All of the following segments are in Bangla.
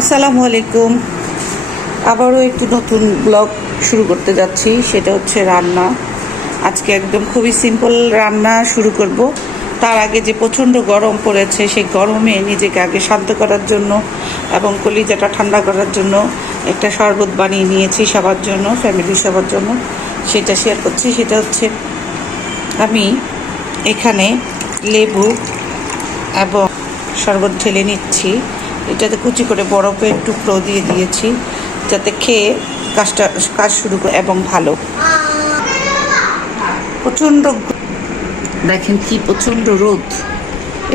আসসালামু আলাইকুম। আবারও একটি নতুন ব্লগ শুরু করতে যাচ্ছি, সেটা হচ্ছে রান্না। আজকে একদম খুবই সিম্পল রান্না শুরু করব। তার আগে যে প্রচণ্ড গরম পড়েছে, সেই গরমে নিজেকে আগে শান্ত করার জন্য এবং কলিজাটা ঠান্ডা করার জন্য একটা শরবত বানিয়ে নিয়েছি সবার জন্য ফ্যামিলি সবার জন্য। সেটা শেয়ার করছি, সেটা হচ্ছে আমি এখানে লেবু এবং শরবত ঢেলে নিচ্ছি। এটাতে কুচি করে বরফের টুকরো দিয়ে দিয়েছি, যাতে খেয়ে কাজটা, কাজ শুরু করে এবং ভালো। প্রচণ্ড দেখেন কি প্রচণ্ড রোদ।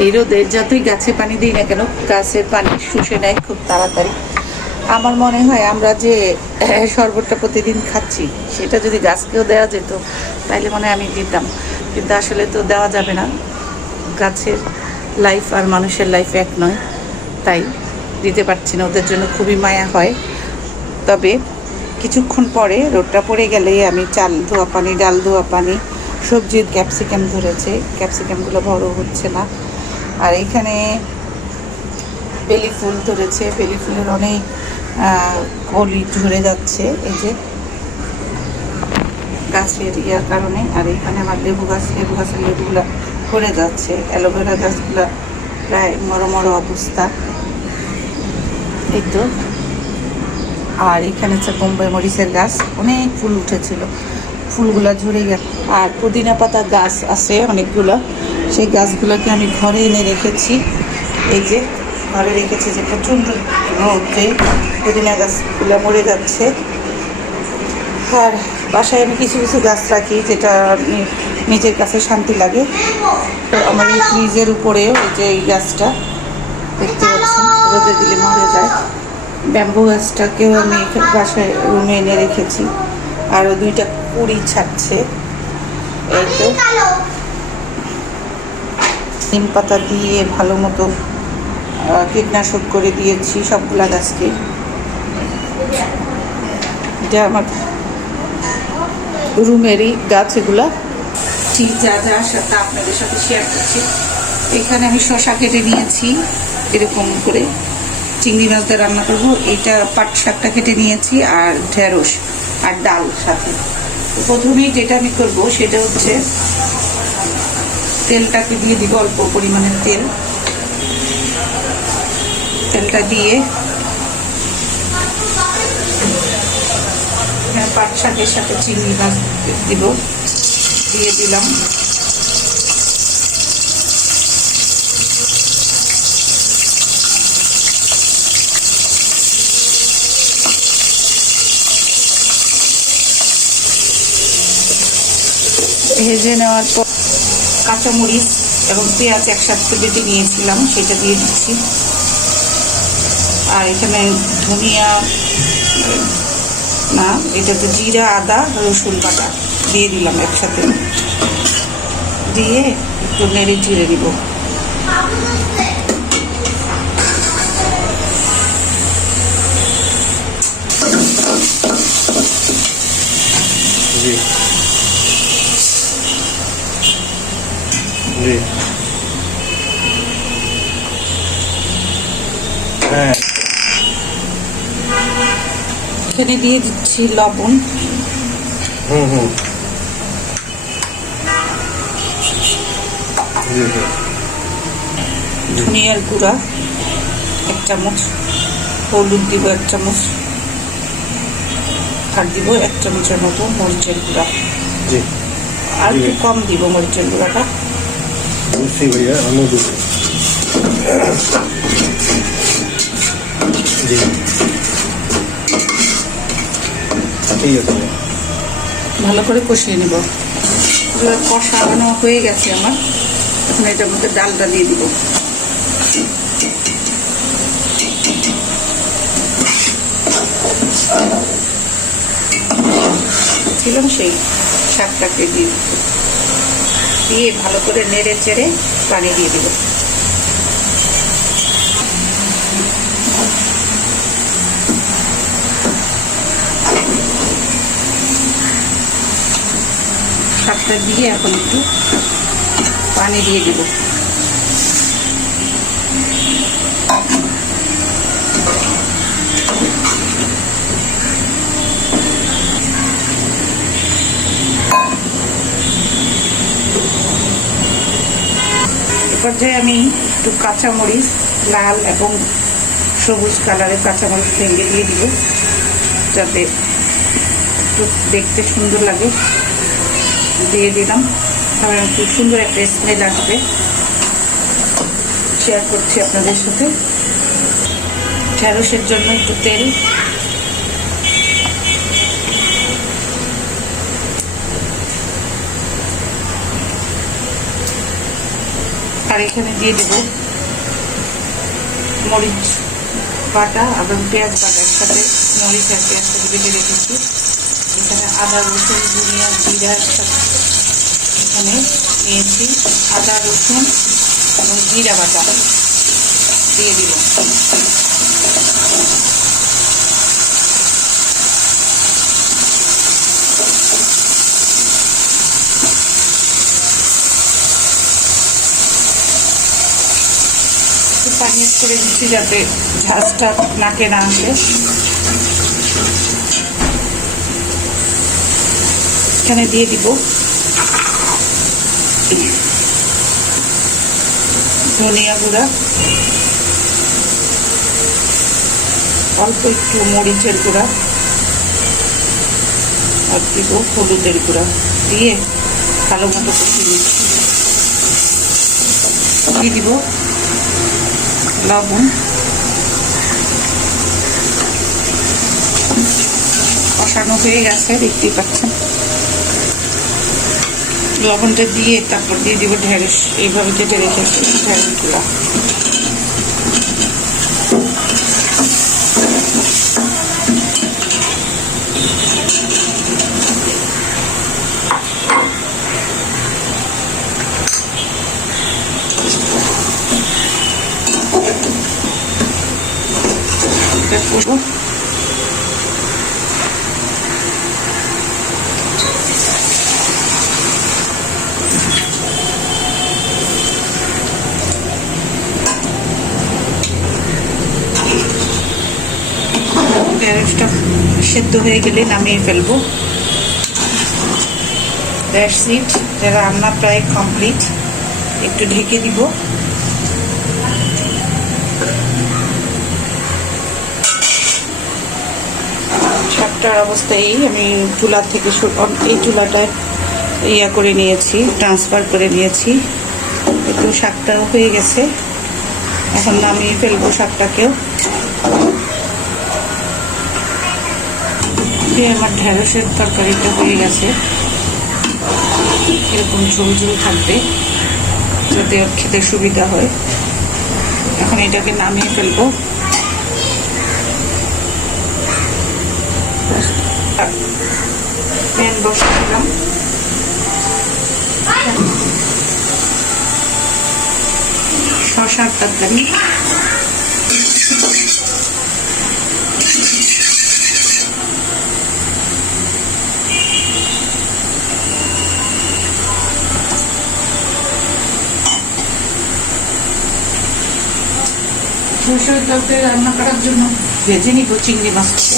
এই রোদে যতই গাছে পানি দিই না কেন গাছের পানি শুষে নেয় খুব তাড়াতাড়ি। আমার মনে হয় আমরা যে শরবতটা প্রতিদিন খাচ্ছি, সেটা যদি গাছকেও দেওয়া যেত, তাইলে মনে আমি দিতাম। কিন্তু আসলে তো দেওয়া যাবে না। গাছের লাইফ আর মানুষের লাইফ এক নয়, তাই। দিতে পারছি না, ওদের জন্য খুবই মায়া হয়। তবে কিছুক্ষণ পরে রোদটা পড়ে গেলেই আমি চাল ধোয়া পানি, ডাল ধোয়া পানি সবজির ক্যাপসিকাম ধরেছে। ক্যাপসিকামগুলো বড় হচ্ছে না। আর এখানে বেলি ফুল ধরেছে। বেলি ফুলের অনেক কলি ঝরে যাচ্ছে। এই যে গাছের ইয়ার কারণে। আর এখানে আমার লেবু গাছ, লেবু গাছের লেবুগুলো পড়ে যাচ্ছে। অ্যালোভেরা গাছগুলো প্রায় মরো মরো অবস্থা। এই তো। আর এখানে হচ্ছে বোম্বাই মরিচের গাছ, অনেক ফুল উঠেছিল। ফুলগুলো ঝরে গেছে। আর পুদিনা পাতা গাছ আছে অনেকগুলো। সেই গাছগুলোকে আমি ঘরে এনে রেখেছি। এই যে, ঘরে রেখেছি যে প্রচণ্ড রোদে পুদিনা গাছগুলো মরে যাচ্ছে। আর বাসায় আমি কিছু কিছু গাছ রাখি যেটা নিজের কাছে শান্তি লাগে। আমার এই ফ্রিজের উপরেও যে এই গাছটা দেখতে পাচ্ছেন রোদে দিলে মরে যায়। ব্যাম্বু গাছটাকেও আমি বাসায় রুমে এনে রেখেছি। আরও দুইটা কুড়ি ছাড়ছে। এই তো। নিম পাতা দিয়ে ভালো মতো কীটনাশক করে দিয়েছি সবগুলা গাছকে। এটা আমার রুমেরই গাছ এগুলা। ঠিক যা যা সাথে আপনাদের সাথে শেয়ার করছি। এখানে আমি শশা কেটে নিয়েছি। এরকম করে চিংড়ি মাছ দিয়ে রান্না করব। এটা পাট শাকটা কেটে নিয়েছি আর ঢেঁড়স আর ডাল সাথে। প্রথমেই যেটা আমি করব সেটা হচ্ছে তেলটাকে দিয়ে দিব অল্প পরিমাণের তেল। তেলটা দিয়ে পাট শাকের সাথে চিংড়ি মাছ দিব, দিয়ে দিলাম। ভেজে নেওয়ার পর কাঁচামরিচ এবং পেঁয়াজ একসাথে বেটে নিয়েছিলাম, সেটা দিয়ে দিচ্ছি। আর এখানে ধনিয়া, না এটা তো জিরা, আদা, রসুন বাটা দিয়ে দিলাম একসাথে। দিয়ে একটু নেড়ে চিড়ে দিব जी হ্যাঁ। এখানে দিয়ে দিচ্ছি লবণ। হুম হুম। জি জি। ধনিয়ার গুঁড়া এক চামচ। হলুদ দিব এক চামচ। আর দিব এক চামচের মতো মরিচের গুঁড়া। আর একটু কম দিব মরিচের গুঁড়াটা। বুঝছি ভাইয়া আমি বুঝছি জি ঠিক আছে ভালো করে কষিয়ে নেব। কষানো হয়ে গেছে আমার। এখন এটার মধ্যে ডালটা দিয়ে দিব। ছিলাম সেই শাকটাকে দিয়ে দিব। দিয়ে ভালো করে নেড়ে চেড়ে পানি দিয়ে দিব। শাকটা দিয়ে এখন একটু পানি দিয়ে দেবো। পর্যায়ে আমি একটু কাঁচামরিচ লাল এবং সবুজ কালারের কাঁচামরিচ ভেঙে দিয়ে দিব, যাতে একটু দেখতে সুন্দর লাগে। দিয়ে দিলাম। কারণ খুব সুন্দর একটা স্মেল আসবে। শেয়ার করছি আপনাদের সাথে। ঢ্যাঁড়সের জন্য একটু তেল আর এখানে দিয়ে দেব মরিচ বাটা এবং পেঁয়াজ বাটা। একসাথে মরিচ আর পেঁয়াজ সাথে বেটে রেখেছি। এখানে আদা, রসুন, ধনিয়া, জিরা একসাথে এখানে নিয়েছি। আদা, রসুন এবং জিরা বাটা দিয়ে দিলাম পানি করে দিচ্ছি যাতে ঝাঁজটা নাকে না আসে। এখানে দিয়ে দিব। ধনিয়া গুঁড়া। অল্প একটু মরিচের গুঁড়া। আর দিব হলুদের গুঁড়া। দিয়ে ভালো মতো কষিয়ে নিচ্ছি। দিয়ে দিব লবণ। কষানো হয়ে গেছে, দেখতেই পাচ্ছেন। লবণটা দিয়ে তারপর দিয়ে দিব ঢেঁড়স। এইভাবে কেটে রেখেছি ঢেঁড়সগুলো। এটা করব সেদ্ধ হয়ে গেলে নামিয়ে ফেলব। দ্যাটস ইট রান্না প্রায় কমপ্লিট একটু ঢেকে দিব। শাকটার অবস্থা এই আমি চুলা থেকে এই চুলাটায় ইয়া করে নিয়েছি ট্রান্সফার করে নিয়েছি। একটু শাকটাও হয়ে গেছে। এখন নামিয়ে ফেলব শাকটাকেও। আমার ঢেঁড়সের তরকারিটা হয়ে গেছে। এরকম ঝোল ঝোল থাকবে যাতে খেতে সুবিধা হয়। এখন এটাকে নামিয়ে ফেলব। প্যান বসালাম শশার তরকারি তরকারি রান্না করার জন্য ভেজে নিব চিংড়ি মাছটাকে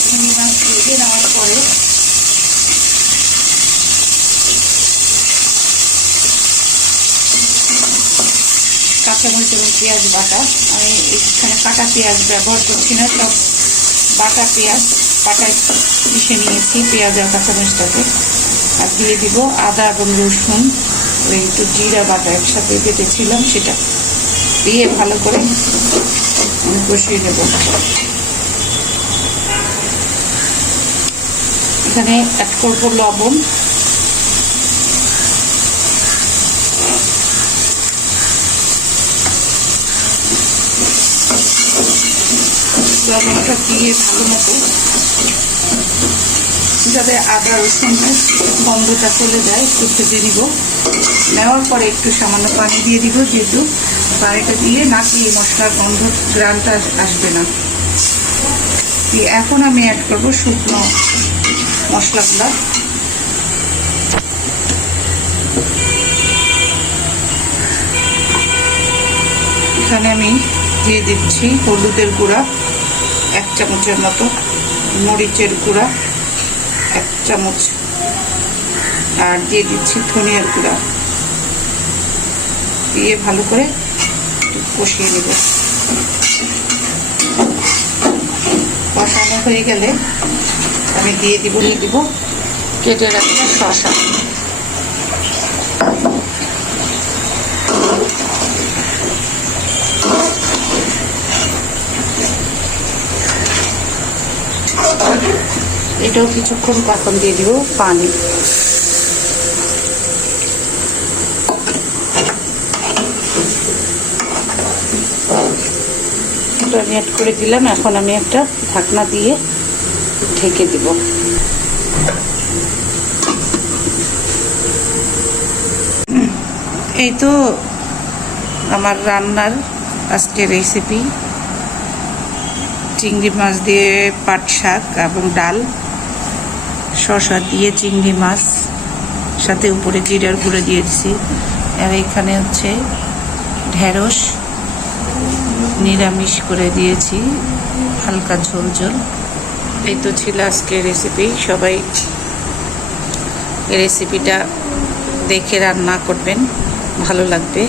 চিংড়ি মাছ ভেজে নেওয়ার পরে কাঁচামরিচ এবং পেঁয়াজ বাটা। আমি এখানে কাটা পেঁয়াজ ব্যবহার করছি না, সব বাটা পেঁয়াজ বাটায় মিশে নিয়েছি পেঁয়াজ আর কাঁচামরিচটাকে আর দিয়ে দিব আদা এবং রসুন, ওই একটু জিরা বাটা একসাথে বেটেছিলাম সেটা। দিয়ে ভালো করে কষিয়ে নেব। এখানে অ্যাড করব লবণ। লবণটা দিয়ে ভালো মতো যাতে আদা রসুনের গন্ধটা চলে যায়, একটু ভেজে নিব। নেওয়ার পরে একটু সামান্য পানি দিয়ে দিব, যেহেতু পানিটা দিয়ে নাকি মশলার গন্ধ, গ্রানটা আসবে না। এখন আমি অ্যাড করব শুকনো মশলাগুলো। এখানে আমি দিয়ে দিচ্ছি হলুদের গুঁড়া। এক চামচের মতো মরিচের গুঁড়া, এক চামচ, আর দিয়ে দিচ্ছি ধনিয়ার গুঁড়া। দিয়ে ভালো করে কষিয়ে নেব। কষানো হয়ে গেলে আমি দিয়ে দিব দিয়ে দিব কেটে রাখা শশা এটাও কিছুক্ষণ এখন দিয়ে দিব, পানি। আমি অ্যাড করে দিলাম, এখন আমি একটা ঢাকনা দিয়ে ঢেকে দিব। এই তো আমার রান্নার আজকে রেসিপি চিংড়ি মাছ দিয়ে পাট শাক এবং ডাল। শসা দিয়ে চিংড়ি মাছ, সাথে উপরে জিরার গুঁড়ো দিয়েছি আর এখানে হচ্ছে ঢেঁড়স নিরামিষ করে দিয়েছি, হালকা ঝোল ঝোল। এই তো ছিল আজকে রেসিপি সবাই রেসিপিটা দেখে রান্না করবেন, ভালো লাগবে।